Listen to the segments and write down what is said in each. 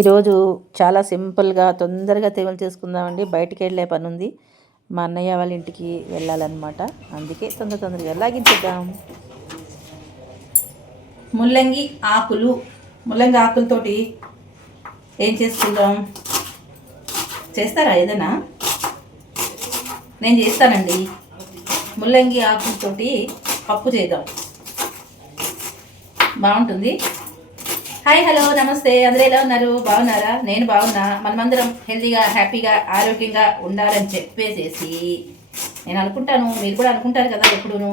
ఈరోజు చాలా సింపుల్గా తొందరగా తెవలు చేసుకుందామండి. బయటికి వెళ్ళే పని ఉంది. మా అన్నయ్య వాళ్ళ ఇంటికి వెళ్ళాలన్నమాట. అందుకే తొందరగా లాగించేద్దాం. ముల్లంగి ఆకులతోటి ఏం చేసుకుందాం? చేస్తారా ఏదైనా? నేను చేస్తానండి. ముల్లంగి ఆకులతోటి పప్పు చేద్దాం, బాగుంటుంది. హాయ్, హలో, నమస్తే. అందరూ ఎలా ఉన్నారు? బాగున్నారా? నేను బాగున్నా. మనమందరం హెల్తీగా, హ్యాపీగా, ఆరోగ్యంగా ఉండాలని చెప్పేసేసి నేను అనుకుంటాను, మీరు కూడా అనుకుంటారు కదా ఎప్పుడూను.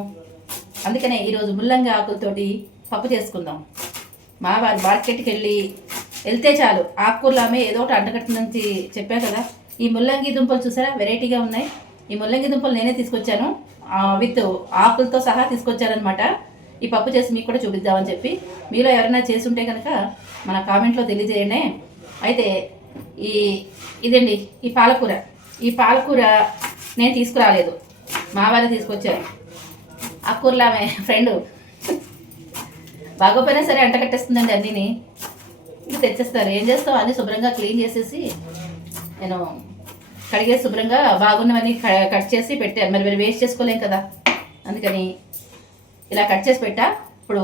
అందుకనే ఈరోజు ముల్లంగి ఆకులతోటి పప్పు చేసుకుందాం. మా వారు మార్కెట్కి వెళ్తే చాలు ఆకుకూరలామే ఏదో ఒకటి అంటగట్టు నుంచి చెప్పా కదా. ఈ ముల్లంగి దుంపలు చూసారా, వెరైటీగా ఉన్నాయి. ఈ ముల్లంగి దుంపలు నేనే తీసుకొచ్చాను, విత్ ఆకులతో సహా తీసుకొచ్చారనమాట. ఈ పప్పు చేసి మీకు కూడా చూపిద్దామని చెప్పి, మీలో ఎవరైనా చేసి ఉంటే కనుక మన కామెంట్లో తెలియజేయండి. అయితే ఇదండి ఈ పాలకూర నేను తీసుకురాలేదు, మా వారు తీసుకొచ్చారు. ఆకుకూరలు ఆమె ఫ్రెండ్ బాగోపోయినా సరే అంట కట్టేస్తుందండి అన్నీని. ఇంకా తెచ్చేస్తారు, ఏం చేస్తాం, అన్నీ శుభ్రంగా క్లీన్ చేసేసి నేను కడిగేసి శుభ్రంగా బాగున్నవన్నీ కట్ చేసి పెట్టాను. మరి వేస్ట్ చేసుకోలేం కదా, అందుకని ఇలా కట్ చేసి పెట్టా. ఇప్పుడు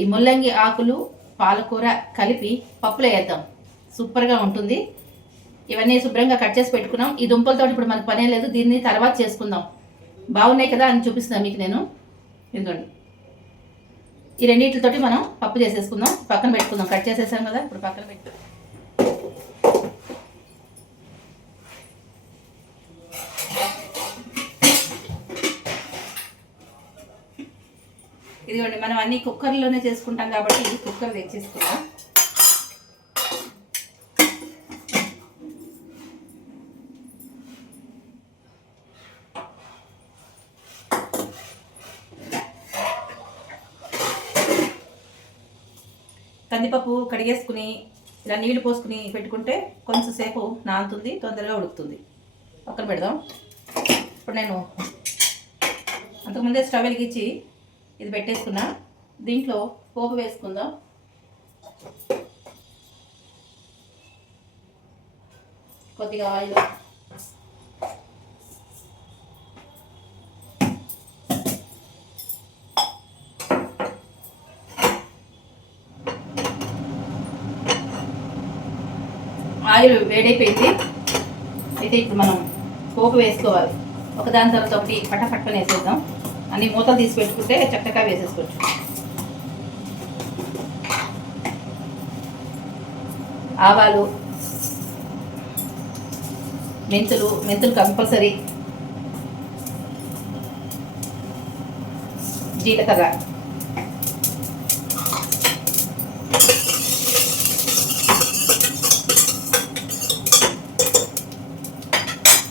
ఈ ముల్లంగి ఆకులు పాలకూర కలిపి పప్పులో వేద్దాం, సూపర్గా ఉంటుంది. ఇవన్నీ శుభ్రంగా కట్ చేసి పెట్టుకున్నాం. ఈ దుంపలతో ఇప్పుడు మనకు పనే లేదు, దీన్ని తర్వాత చేసుకుందాం. బాగున్నాయి కదా అని చూపిస్తున్నాను మీకు నేను. ఇదిగోండి, ఈ రెండింటితోటి మనం పప్పు చేసేసుకుందాం, పక్కన పెట్టుకుందాం. కట్ చేసేసాం కదా, ఇప్పుడు పక్కన పెట్టు. ఇదిగోండి, మనం అన్ని కుక్కర్లోనే చేసుకుంటాం కాబట్టి కుక్కర్ తెచ్చేసుకుందాం. కందిపప్పు కడిగేసుకుని ఇలా నీళ్లు పోసుకుని పెట్టుకుంటే కొంచెం సేపు నానుతుంది, తొందరగా ఉడుకుతుంది. పక్కన పెడదాం. ఇప్పుడు నేను అంతకుముందే స్టవ్ వెలిగించి ఇది పెట్టేసుకున్నా. దీంట్లో పోపు వేసుకుందాం. కొద్దిగా ఆయిల్, ఆయిల్ వేడైపోయింది. అయితే ఇప్పుడు మనం పోపు వేసుకోవాలి. ఒకదాని తర్వాత ఒకటి పట్టపట్టుకొని వేసేద్దాం. అన్ని మూతలు తీసి పెట్టుకుంటే చక్కగా వేసేసుకోవచ్చు. ఆవాలు, మెంతులు కంపల్సరీ, జీలకర్ర,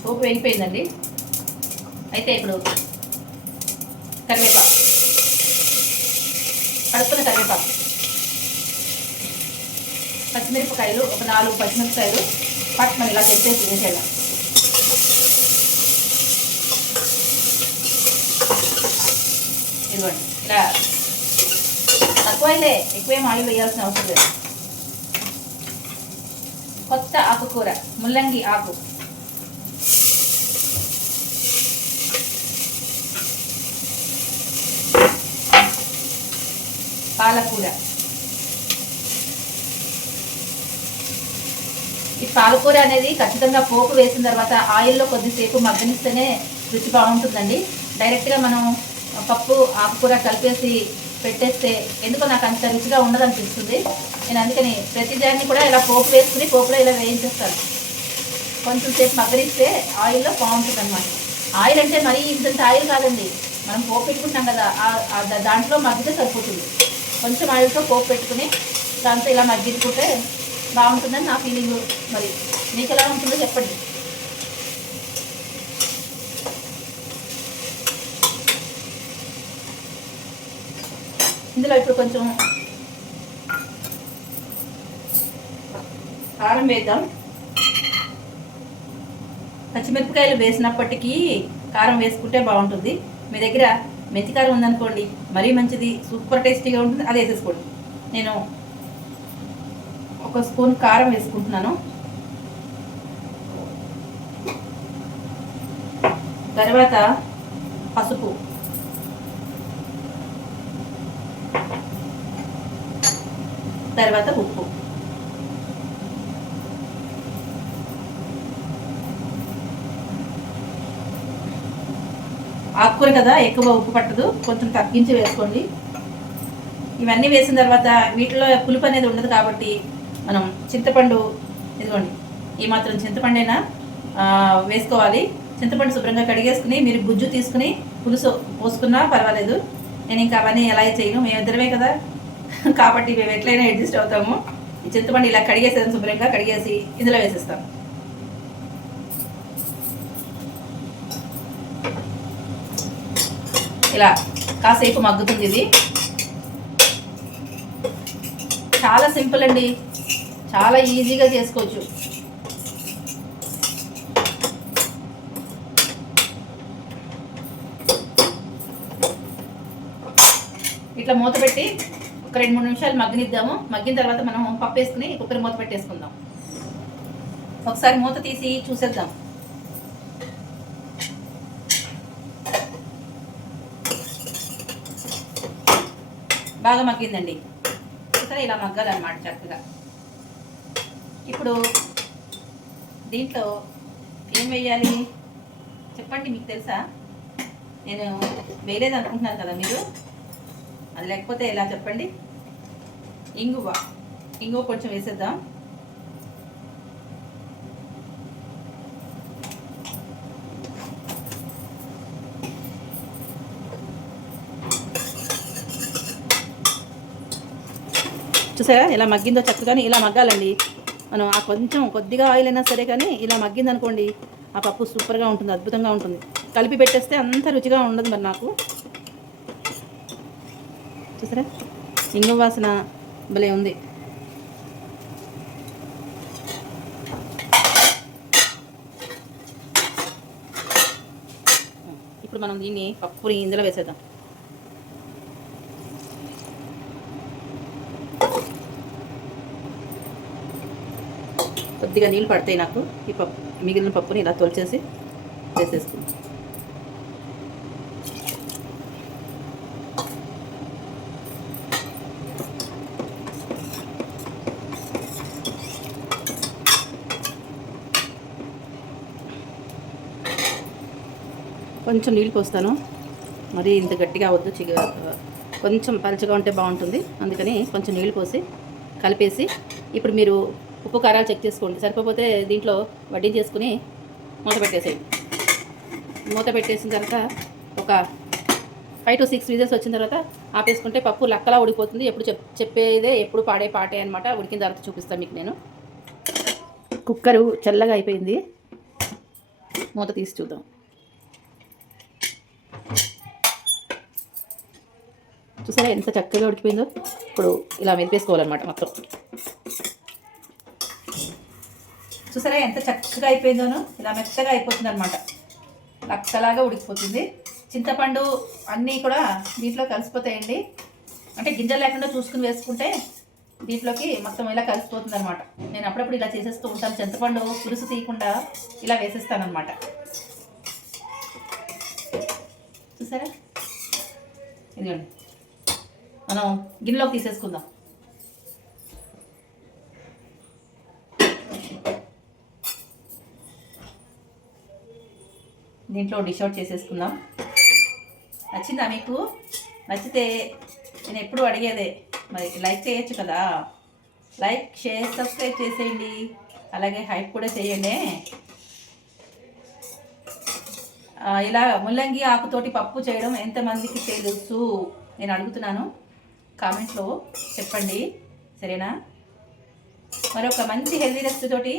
పోపు వేగిపోయిందండి. అయితే ఇప్పుడు కరివేపాకు, కడుపున కరివేపాకు, పచ్చిమిరపకాయలు, ఒక 4 పచ్చిమిరపకాయలు పట్టుమని ఇలా తెచ్చేసి వేసేయాలి. ఇదిగోండి, ఇలా తక్కువైతే ఎక్కువేం ఆయిల్ వేయాల్సిన అవసరం లేదు. కొత్త ఆకుకూర ముల్లంగి ఆకు, పాలకూర. ఈ పాలకూర అనేది ఖచ్చితంగా పోపు వేసిన తర్వాత ఆయిల్లో కొద్దిసేపు మగ్గనిస్తేనే రుచి బాగుంటుందండి. డైరెక్ట్గా మనం పప్పు ఆకుకూర కలిపేసి పెట్టేస్తే ఎందుకో నాకు అంత రుచిగా ఉండదనిపిస్తుంది. నేను అందుకని ప్రతిదాన్ని కూడా ఇలా పోపు వేసుకుని పోపులో ఇలా వేయించేస్తాను. కొంచెం సేపు మగ్గనిస్తే ఆయిల్లో బాగుంటుంది అనమాట. ఆయిల్ అంటే మరీ ఇంత ఆయిల్ కాదండి, మనం పోపు పెట్టుకుంటాం కదా, దాంట్లో మగ్గితే సరిపోతుంది. కొంచెం ఆయిల్తో పోపు పెట్టుకుని దాంతో ఇలా మగ్గించుకుంటే బాగుంటుందని నా ఫీలింగ్. మరి మీకు ఎలా ఉంటుందో చెప్పండి. ఇందులో ఇప్పుడు కొంచెం కారం వేద్దాం. పచ్చిమిరపకాయలు వేసినప్పటికీ కారం వేసుకుంటే బాగుంటుంది. మీ దగ్గర మెంతి కారం ఉందనుకోండి, మరీ మంచిది, సూపర్ టేస్టీగా ఉంటుంది, అది వేసేసుకోండి. నేను ఒక స్పూన్ కారం వేసుకుంటున్నాను. తర్వాత పసుపు, తర్వాత ఉప్పు. ఆకుకూర కదా, ఎక్కువ ఉప్పు పట్టదు, కొంచెం తగ్గించి వేసుకోండి. ఇవన్నీ వేసిన తర్వాత వీటిలో పులుపు అనేది ఉండదు కాబట్టి మనం చింతపండు, ఇదిగోండి ఈ మాత్రం చింతపండైనా వేసుకోవాలి. చింతపండు శుభ్రంగా కడిగేసుకుని మీరు గుజ్జు తీసుకుని పులుసు పోసుకున్నా పర్వాలేదు. నేను ఇంకా అవన్నీ ఎలా చేయను, మేమిద్దరమే కదా కాబట్టి మేము ఎట్లయినా అడ్జస్ట్ అవుతాము. ఈ చింతపండు ఇలా కడిగేసేది, శుభ్రంగా కడిగేసి ఇందులో వేసేస్తాం. ఇలా కాసేపు మగ్గుతుంది. ఇది చాలా సింపుల్ అండి, చాలా ఈజీగా చేసుకోవచ్చు. ఇట్లా మూత పెట్టి ఒక 2-3 నిమిషాలు మగ్గనిద్దాము. మగ్గిన తర్వాత మనం పప్పు వేసుకుని కుక్కర్ మూత పెట్టేసుకుందాం. ఒకసారి మూత తీసి చూసేద్దాం. బాగా మగ్గిందండి. సరే, ఇలా మగ్గాలన్నమాట చక్కగా. ఇప్పుడు దీంట్లో ఏం వేయాలి చెప్పండి, మీకు తెలుసా? నేను వేరేది అనుకుంటున్నాను కదా మీరు, అది లేకపోతే ఎలా చెప్పండి. ఇంగువ కొంచెం వేసేద్దాం. చూసారా ఎలా మగ్గిందో చక్కగాని. ఇలా మగ్గాలండి. మనం ఆ కొంచెం కొద్దిగా ఆయిల్ అయినా సరే కానీ ఇలా మగ్గిందనుకోండి ఆ పప్పు సూపర్గా ఉంటుంది, అద్భుతంగా ఉంటుంది. కలిపి పెట్టేస్తే అంత రుచిగా ఉండదు మరి నాకు. చూసారా ఇంగువ వాసన భలే ఉంది. ఇప్పుడు మనం దీన్ని పప్పుని ఇందులో వేసేద్దాం. కొద్దిగా నీళ్ళు పడతాయి నాకు. ఈ పప్పు మిగిలిన పప్పుని ఇలా తొలిచేసి వేసేసుకుందాం. కొంచెం నీళ్ళు పోస్తాను, మరి ఇంత గట్టిగా వద్దు, కొంచెం పలుచగా ఉంటే బాగుంటుంది. అందుకని కొంచెం నీళ్ళు పోసి కలిపేసి ఇప్పుడు మీరు ఉప్పు కారాలు చెక్ చేసుకోండి. సరిపోతే దీంట్లో వడ్డీ చేసుకుని మూత పెట్టేసేయండి. మూత పెట్టేసిన తర్వాత ఒక 5 to 6 విజిల్స్ వచ్చిన తర్వాత ఆపేసుకుంటే పప్పు లక్కలా ఉడికిపోతుంది. ఎప్పుడు చెప్పేదే ఎప్పుడు పాడే పాటే అనమాట. ఉడికిన తర్వాత చూపిస్తాను మీకు నేను. కుక్కరు చల్లగా అయిపోయింది, మూత తీసి చూద్దాం. చూసారా ఎంత చక్కగా ఉడికిపోయిందో. ఇప్పుడు ఇలా మెదిపేసుకోవాలన్నమాట మొత్తం. చూసారా ఎంత చక్కగా అయిపోయిందోనో, ఇలా మెత్తగా అయిపోతుంది అనమాట, లక్కలాగా ఉడికిపోతుంది. చింతపండు అన్నీ కూడా దీంట్లో కలిసిపోతాయండి. అంటే గింజలు లేకుండా చూసుకుని వేసుకుంటే దీంట్లోకి మొత్తం ఇలా కలిసిపోతుంది అనమాట. నేను అప్పుడప్పుడు ఇలా చేసేస్తూ ఉంటాను. చింతపండు పులుసు తీయకుండా ఇలా వేసేస్తాను అనమాట. చూసారా, ఇదిగోండి మనం గిన్నెలోకి తీసేసుకుందాం. దీంట్లో డిష్ అవుట్ చేసేసుకుందాం. నచ్చిందా మీకు? నచ్చితే నేను ఎప్పుడు అడిగేదే, మరి లైక్ చేయొచ్చు కదా. లైక్, షేర్, సబ్స్క్రైబ్ చేసేయండి. అలాగే హైప్ కూడా చేయండి. ఇలా ముల్లంగి ఆకుతోటి పప్పు చేయడం ఎంతమందికి తెలుసు నేను అడుగుతున్నాను, కామెంట్లో చెప్పండి, సరేనా? మరొక మంచి హెల్దీ రెసిపీ తోటి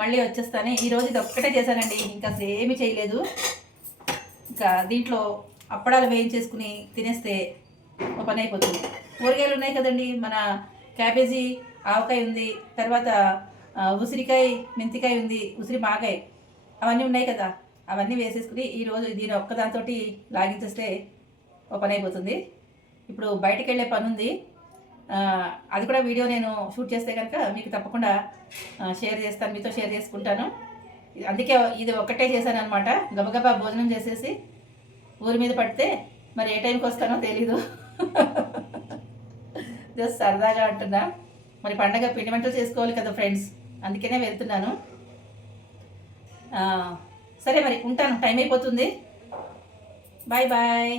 మళ్ళీ వచ్చేస్తాను. ఈరోజు ఇది ఒక్కటే చేశానండి, ఇంకా అసలు ఏమీ చేయలేదు. ఇంకా దీంట్లో అప్పడాలు వేయించేసుకుని తినేస్తే ఒక పని అయిపోతుంది. కూరగాయలు ఉన్నాయి కదండి, మన క్యాబేజీ, ఆవకాయ ఉంది, తర్వాత ఉసిరికాయ, మెంతికాయ ఉంది, ఉసిరి మాగాయ, అవన్నీ ఉన్నాయి కదా, అవన్నీ వేసేసుకుని ఈరోజు దీని ఒక్కదాంతో లాగించేస్తే ఒక పని అయిపోతుంది. ఇప్పుడు బయటికి వెళ్ళే పని ఉంది, అది కూడా వీడియో నేను షూట్ చేస్తే కనుక మీకు తప్పకుండా షేర్ చేస్తాను, మీతో షేర్ చేసుకుంటాను. అందుకే ఇది ఒక్కటే చేశాను అనమాట. గబగబా భోజనం చేసేసి ఊరి మీద పడితే మరి ఏ టైంకి వస్తానో తెలీదు. జస్ట్ సరదాగా అంటున్నా. మరి పండగ పిండి వంటలు చేసుకోవాలి కదా ఫ్రెండ్స్, అందుకనే వెళ్తున్నాను. సరే మరి ఉంటాను, టైం అయిపోతుంది. Bye bye.